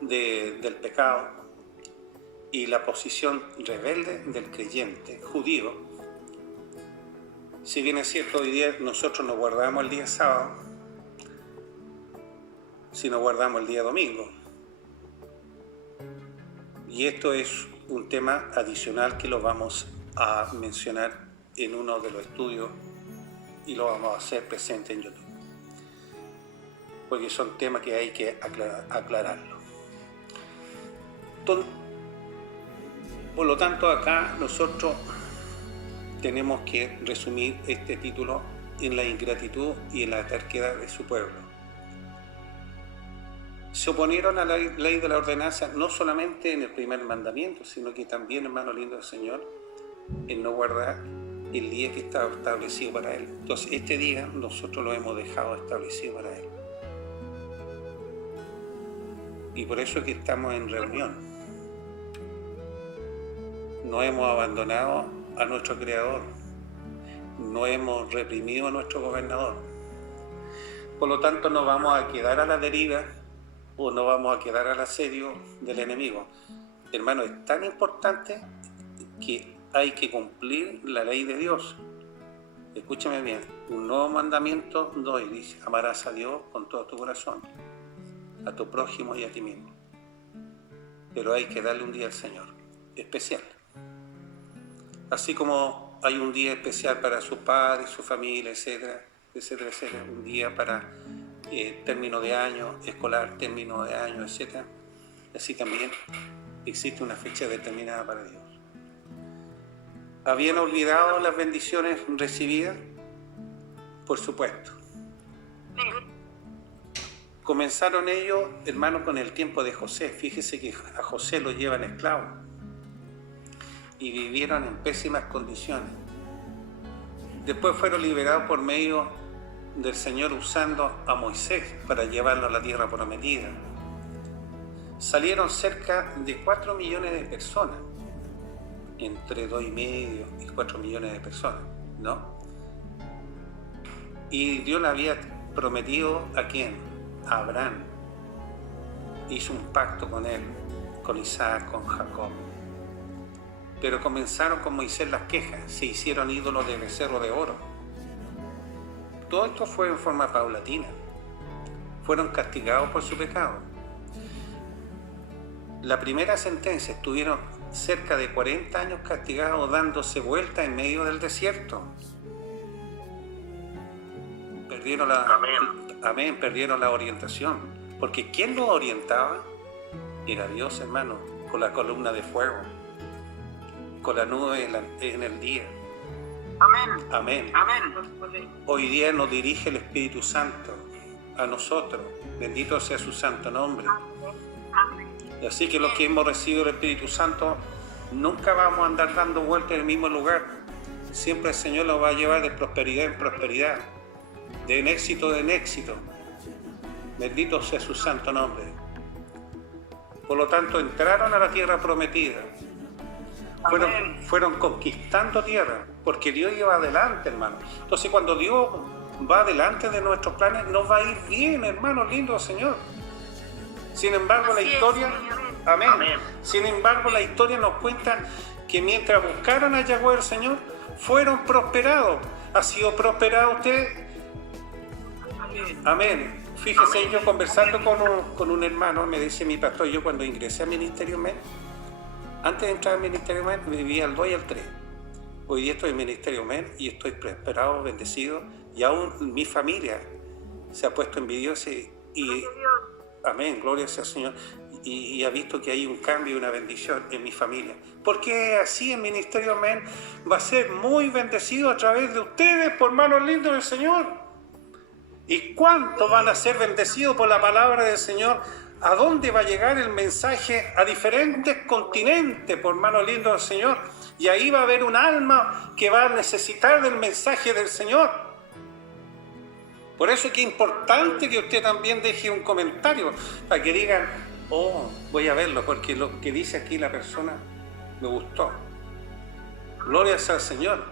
del pecado y la posición rebelde del creyente judío. Si bien es cierto, hoy día nosotros no guardamos el día sábado, sino guardamos el día domingo. Y esto es un tema adicional que lo vamos a mencionar en uno de los estudios y lo vamos a hacer presente en YouTube, porque son temas que hay que aclararlo. Por lo tanto, acá nosotros tenemos que resumir este título en la ingratitud y en la terquedad de su pueblo. Se oponieron a la ley de la ordenanza no solamente en el primer mandamiento, sino que también, hermano lindo del Señor, en no guardar el día que estaba establecido para Él. Entonces, este día nosotros lo hemos dejado establecido para Él. Y por eso es que estamos en reunión. No hemos abandonado a nuestro Creador. No hemos reprimido a nuestro gobernador. Por lo tanto, no vamos a quedar a la deriva o no vamos a quedar al asedio del enemigo. Hermano, es tan importante que hay que cumplir la ley de Dios. Escúchame bien, un nuevo mandamiento doy, dice: amarás a Dios con todo tu corazón, a tu prójimo y a ti mismo. Pero hay que darle un día al Señor, especial. Así como hay un día especial para sus padres, su familia, etcétera, etcétera, etcétera. Un día para término de año escolar, término de año, etcétera. Así también existe una fecha determinada para Dios. ¿Habían olvidado las bendiciones recibidas? Por supuesto. Comenzaron ellos, hermanos, con el tiempo de José. Fíjese que a José lo llevan esclavo y vivieron en pésimas condiciones. Después fueron liberados por medio del Señor usando a Moisés para llevarlo a la tierra prometida. Salieron cerca de 4 millones de personas, entre 2,5 y 4 millones de personas, ¿no? Y Dios le había prometido ¿a quién? A Abraham. Hizo un pacto con él, con Isaac, con Jacob. Pero comenzaron con Moisés las quejas, se hicieron ídolos de becerro de oro. Todo esto fue en forma paulatina. Fueron castigados por su pecado. La primera sentencia, estuvieron cerca de 40 años castigados dándose vuelta en medio del desierto. Perdieron la orientación. Porque ¿quién los orientaba? Era Dios, hermano, con la columna de fuego, con la nube en el día. Amén. Amén. Amén. Hoy día nos dirige el Espíritu Santo a nosotros. Bendito sea su santo nombre. Así que los que hemos recibido el Espíritu Santo nunca vamos a andar dando vueltas en el mismo lugar. Siempre el Señor nos va a llevar de prosperidad en prosperidad, de éxito en éxito. Bendito sea su santo nombre. Por lo tanto, entraron a la tierra prometida. Fueron conquistando tierra, porque Dios iba adelante, hermano. Entonces, cuando Dios va adelante de nuestros planes, nos va a ir bien, hermano lindo Señor. Sin embargo, la historia, amén. Sin embargo, la historia nos cuenta que mientras buscaron a Yahweh el Señor, fueron prosperados. ¿Ha sido prosperado usted? Amén. Fíjese, yo conversando con un hermano, me dice mi pastor, yo cuando ingresé al Ministerio MEN, antes de entrar al Ministerio MEN, vivía al 2 y al 3. Hoy día estoy en el Ministerio MEN y estoy prosperado, bendecido, y aún mi familia se ha puesto envidiosa y amén, gloria sea al Señor, y ha visto que hay un cambio y una bendición en mi familia. Porque así el Ministerio MEN va a ser muy bendecido a través de ustedes, por manos lindas del Señor. ¿Y cuánto van a ser bendecidos por la palabra del Señor? ¿A dónde va a llegar el mensaje? A diferentes continentes, por manos lindas del Señor. Y ahí va a haber un alma que va a necesitar del mensaje del Señor. Por eso es que es importante que usted también deje un comentario, para que digan, oh, voy a verlo, porque lo que dice aquí la persona me gustó. Gloria sea al Señor.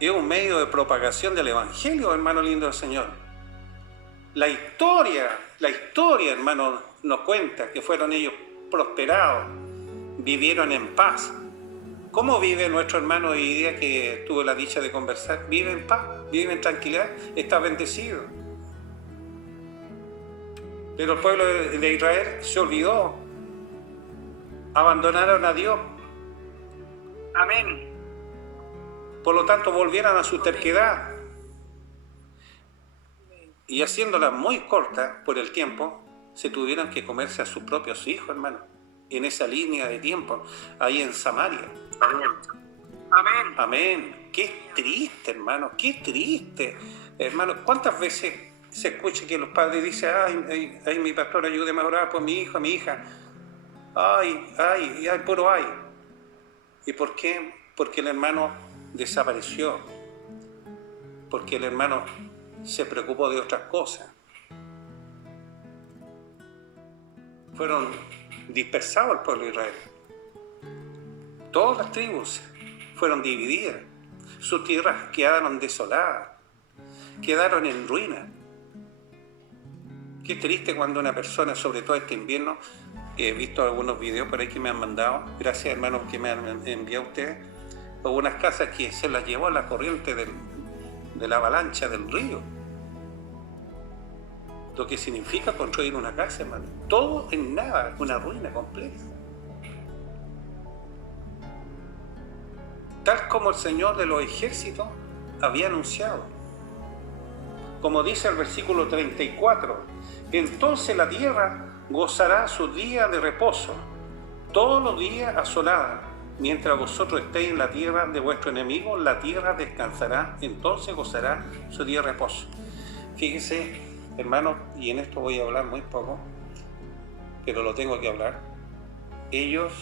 Es un medio de propagación del Evangelio, hermano lindo del Señor. La historia, hermano, nos cuenta que fueron ellos prosperados, vivieron en paz. ¿Cómo vive nuestro hermano hoy día que tuvo la dicha de conversar? Vive en paz, vive en tranquilidad, está bendecido. Pero el pueblo de Israel se olvidó, abandonaron a Dios. Amén. Por lo tanto, volvieron a su terquedad. Y haciéndola muy corta por el tiempo, se tuvieron que comerse a sus propios hijos, hermano, en esa línea de tiempo, ahí en Samaria. Amén. Amén. Amén. Qué triste, hermano, qué triste. Hermano, ¿cuántas veces se escucha que los padres dicen, ay, mi pastor, ayúdeme a orar por mi hijo, mi hija? Ay, puro ay. ¿Y por qué? Porque el hermano desapareció. Porque el hermano se preocupó de otras cosas. Fueron dispersados el pueblo de Israel. Todas las tribus fueron divididas. Sus tierras quedaron desoladas. Quedaron en ruina. Qué triste cuando una persona, sobre todo este invierno, he visto algunos videos por ahí que me han mandado, gracias hermanos que me han enviado ustedes, hubo unas casas que se las llevó a la corriente de la avalancha del río. Lo que significa construir una casa, hermano. Todo en nada, una ruina completa. Tal como el Señor de los ejércitos había anunciado. Como dice el versículo 34, entonces la tierra gozará su día de reposo, todos los días asolada. Mientras vosotros estéis en la tierra de vuestro enemigo, la tierra descansará, entonces gozará su día de reposo. Fíjese, hermano, y en esto voy a hablar muy poco, pero lo tengo que hablar. Ellos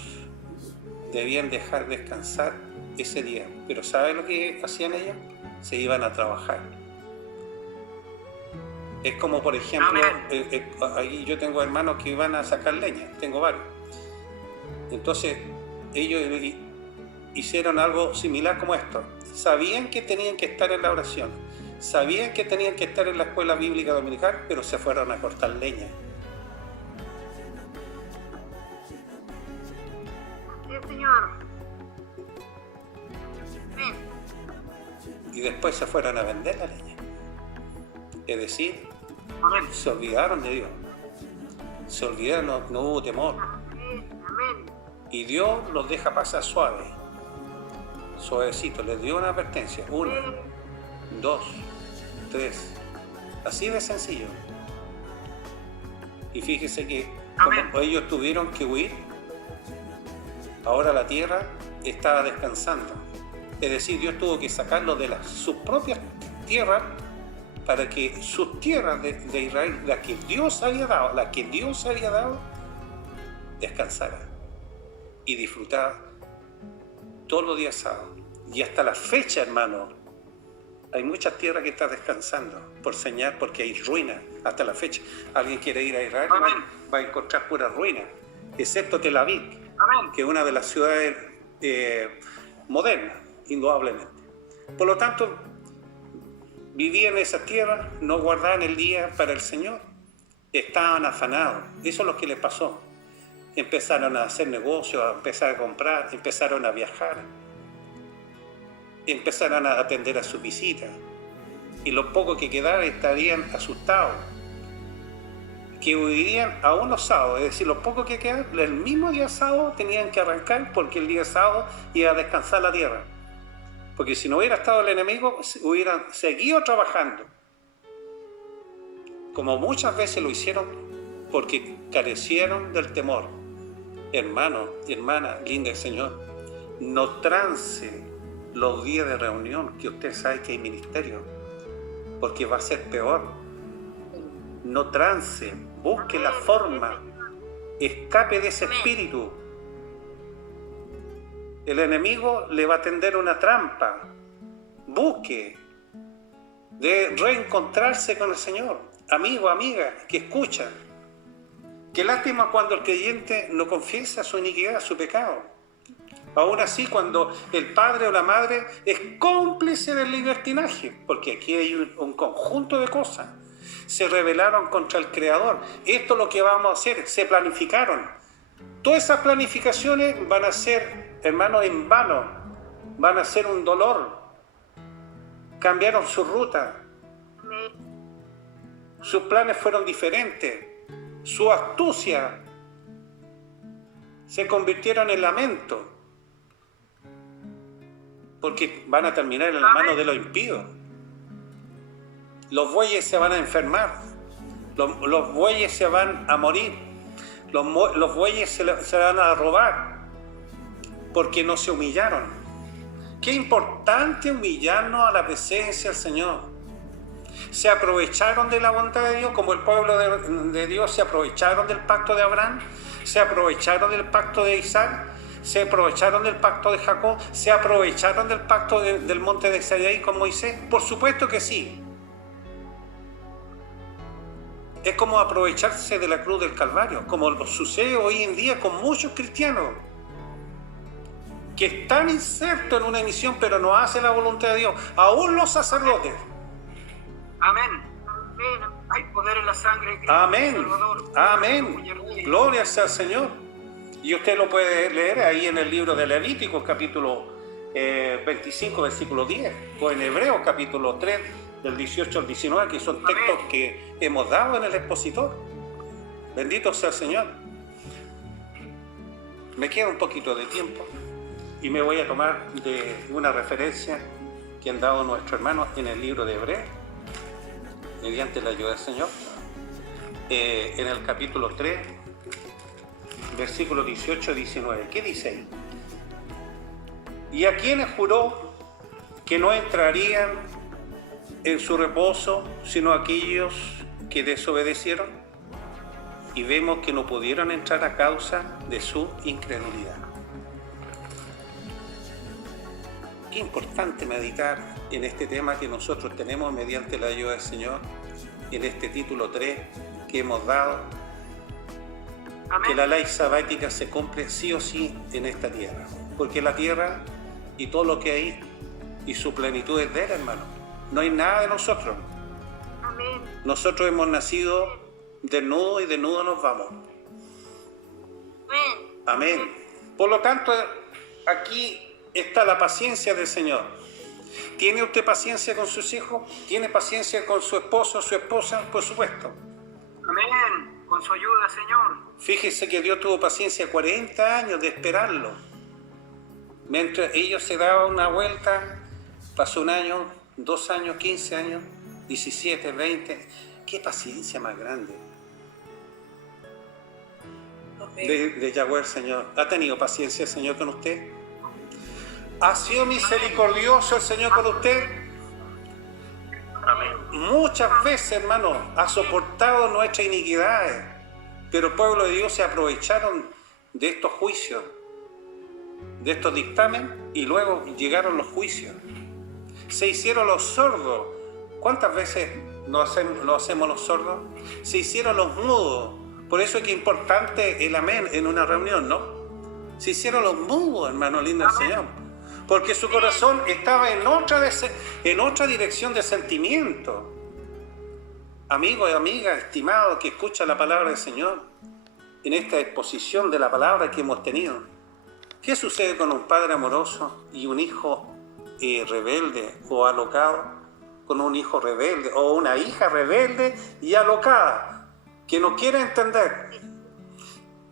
debían dejar descansar ese día, pero ¿sabe lo que hacían ellos? Se iban a trabajar. Es como, por ejemplo, ahí yo tengo hermanos que iban a sacar leña, tengo varios. Entonces, ellos hicieron algo similar como esto. Sabían que tenían que estar en la oración, sabían que tenían que estar en la escuela bíblica dominical, pero se fueron a cortar leña. Sí, Señor. Amén. Y después se fueron a vender la leña. Es decir, Amén. se olvidaron de Dios. Se olvidaron, no hubo temor. Amén. Y Dios los deja pasar suave. Suavecito, les dio una advertencia. 1, 2, 3. Así de sencillo. Y fíjese que como ellos tuvieron que huir, ahora la tierra estaba descansando. Es decir, Dios tuvo que sacarlos de sus propias tierras para que sus tierras de Israel, las que Dios había dado, descansara y disfrutara todos los días sábados. Y hasta la fecha, hermano, hay muchas tierras que están descansando por señal, porque hay ruinas hasta la fecha. Alguien quiere ir a Israel, va a encontrar pura ruina, excepto Tel Aviv, que es una de las ciudades modernas, indudablemente. Por lo tanto, vivían en esas tierras, no guardaban el día para el Señor, estaban afanados. Eso es lo que les pasó. Empezaron a hacer negocios, a empezar a comprar, empezaron a viajar, empezaron a atender a sus visitas, y los pocos que quedaron estarían asustados, que huirían aún los sábados. Es decir, los pocos que quedaron, el mismo día sábado tenían que arrancar, porque el día sábado iba a descansar la tierra. Porque si no hubiera estado el enemigo, hubieran seguido trabajando, como muchas veces lo hicieron, porque carecieron del temor. Hermano y hermana, linda del Señor, no trance los días de reunión, que usted sabe que hay ministerio, porque va a ser peor. No trance, busque la forma, escape de ese espíritu. El enemigo le va a tender una trampa. Busque de reencontrarse con el Señor. Amigo, amiga, que escucha. Qué lástima cuando el creyente no confiesa su iniquidad, su pecado. Aún así, cuando el padre o la madre es cómplice del libertinaje, porque aquí hay un conjunto de cosas. Se rebelaron contra el Creador. Esto es lo que vamos a hacer. Se planificaron. Todas esas planificaciones van a ser, hermanos, en vano. Van a ser un dolor. Cambiaron su ruta. Sus planes fueron diferentes. Su astucia se convirtieron en lamento. Porque van a terminar en las manos de los impíos. Los bueyes se van a enfermar. Los bueyes se van a morir. Los bueyes se van a robar. Porque no se humillaron. Qué importante humillarnos a la presencia del Señor. Se aprovecharon de la bondad de Dios, como el pueblo de Dios se aprovecharon del pacto de Abraham, se aprovecharon del pacto de Isaac, se aprovecharon del pacto de Jacob, se aprovecharon del pacto del monte de Sinaí con Moisés. Por supuesto que sí. Es como aprovecharse de la cruz del Calvario, como sucede hoy en día con muchos cristianos que están insertos en una misión pero no hacen la voluntad de Dios, aún los sacerdotes. Amén. Amén. Hay poder en la sangre de Cristo. Amén, Salvador. amén, gloria sea al Señor. Y usted lo puede leer ahí en el libro de Levítico, capítulo 25, versículo 10, o en Hebreos, capítulo 3, del 18 al 19, que son textos que hemos dado en el expositor. Bendito sea el Señor. Me queda un poquito de tiempo y me voy a tomar de una referencia que han dado nuestros hermanos en el libro de Hebreos, mediante la ayuda del Señor, en el capítulo 3, versículos 18 y 19. ¿Qué dice ahí? Y a quienes juró que no entrarían en su reposo, sino aquellos que desobedecieron, y vemos que no pudieron entrar a causa de su incredulidad. Qué importante meditar en este tema que nosotros tenemos mediante la ayuda del Señor, en este título 3 que hemos dado. Amén. Que la ley sabática se cumple sí o sí en esta tierra, porque la tierra y todo lo que hay y su plenitud es de él, hermano. No hay nada de nosotros. Amén. Nosotros hemos nacido desnudos y desnudos nos vamos. Amén. Amén. Por lo tanto, aquí está la paciencia del Señor. ¿Tiene usted paciencia con sus hijos? ¿Tiene paciencia con su esposo, su esposa? Por supuesto. Amén. Con su ayuda, Señor. Fíjese que Dios tuvo paciencia 40 años de esperarlo. Mientras ellos se daban una vuelta, pasó un año, 2 años, 15 años, 17, 20. ¡Qué paciencia más grande! De Yahweh el Señor. ¿Ha tenido paciencia el Señor con usted? ¿Ha sido misericordioso el Señor con usted? Amén. Muchas veces, hermano, ha soportado nuestras iniquidades, pero el pueblo de Dios se aprovecharon de estos juicios, de estos dictámenes, y luego llegaron los juicios. Se hicieron los sordos. ¿Cuántas veces lo hacemos los sordos? Se hicieron los mudos. Por eso es que es importante el amén en una reunión, ¿no? Se hicieron los mudos, hermano lindo del Señor, porque su corazón estaba en otra dirección de sentimiento. Amigo y amiga, estimado, que escucha la palabra del Señor, en esta exposición de la palabra que hemos tenido, ¿qué sucede con un padre amoroso y un hijo rebelde o alocado? Con un hijo rebelde o una hija rebelde y alocada, que no quiere entender.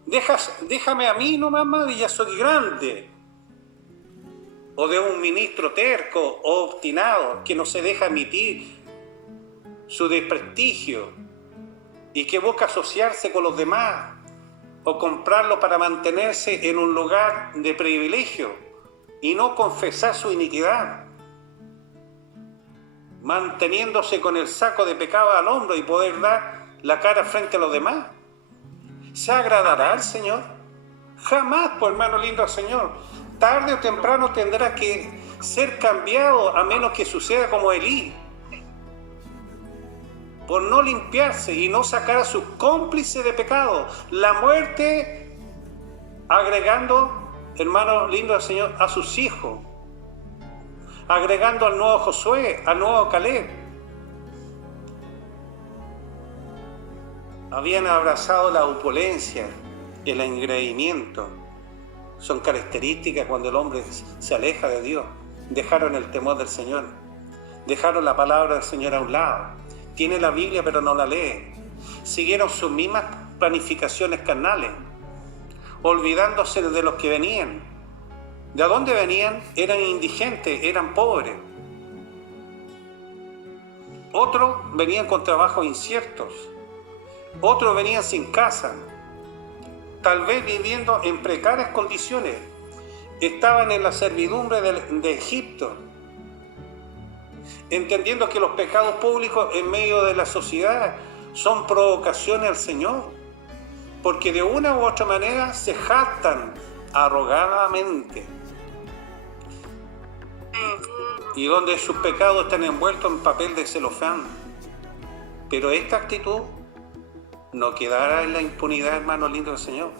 Déjame a mí nomás, madre, ya soy grande. O de un ministro terco o obstinado que no se deja admitir su desprestigio y que busca asociarse con los demás o comprarlo para mantenerse en un lugar de privilegio y no confesar su iniquidad, manteniéndose con el saco de pecado al hombro y poder dar la cara frente a los demás. ¿Se agradará al Señor? Jamás, pues, hermano lindo, al Señor. Tarde o temprano tendrá que ser cambiado, a menos que suceda como Elí, por no limpiarse y no sacar a sus cómplices de pecado, la muerte, agregando, hermano lindo del Señor, a sus hijos, agregando al nuevo Josué, al nuevo Caleb. Habían abrazado la opulencia, el engreimiento. Son características cuando el hombre se aleja de Dios. Dejaron el temor del Señor. Dejaron la palabra del Señor a un lado. Tiene la Biblia pero no la lee. Siguieron sus mismas planificaciones carnales, olvidándose de los que venían. ¿De dónde venían? Eran indigentes, eran pobres. Otros venían con trabajos inciertos. Otros venían sin casa, tal vez viviendo en precarias condiciones. estaban en la servidumbre de Egipto, entendiendo que los pecados públicos en medio de la sociedad son provocaciones al Señor, porque de una u otra manera se jactan arrogadamente, y donde sus pecados están envueltos en papel de celofán. Pero esta actitud no quedará en la impunidad, hermano lindo del Señor,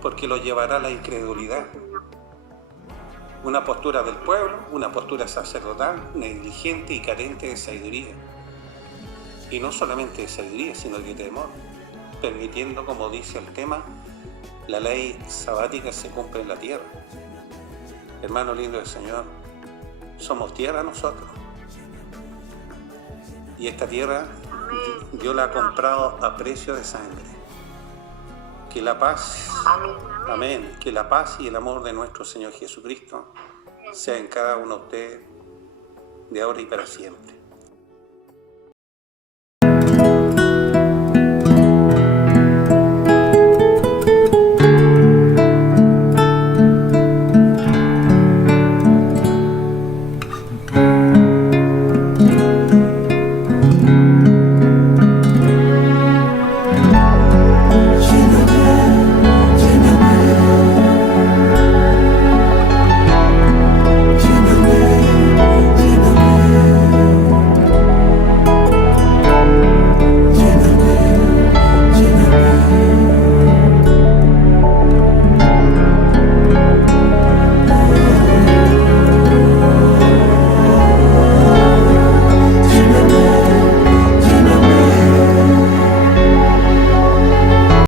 porque lo llevará a la incredulidad. Una postura del pueblo, una postura sacerdotal, negligente y carente de sabiduría. Y no solamente de sabiduría, sino de temor, permitiendo, como dice el tema, la ley sabática se cumple en la tierra. Hermano lindo del Señor, somos tierra nosotros. Y esta tierra Dios la ha comprado a precio de sangre. Que la paz, amén, que la paz y el amor de nuestro Señor Jesucristo sea en cada uno de ustedes, de ahora y para siempre.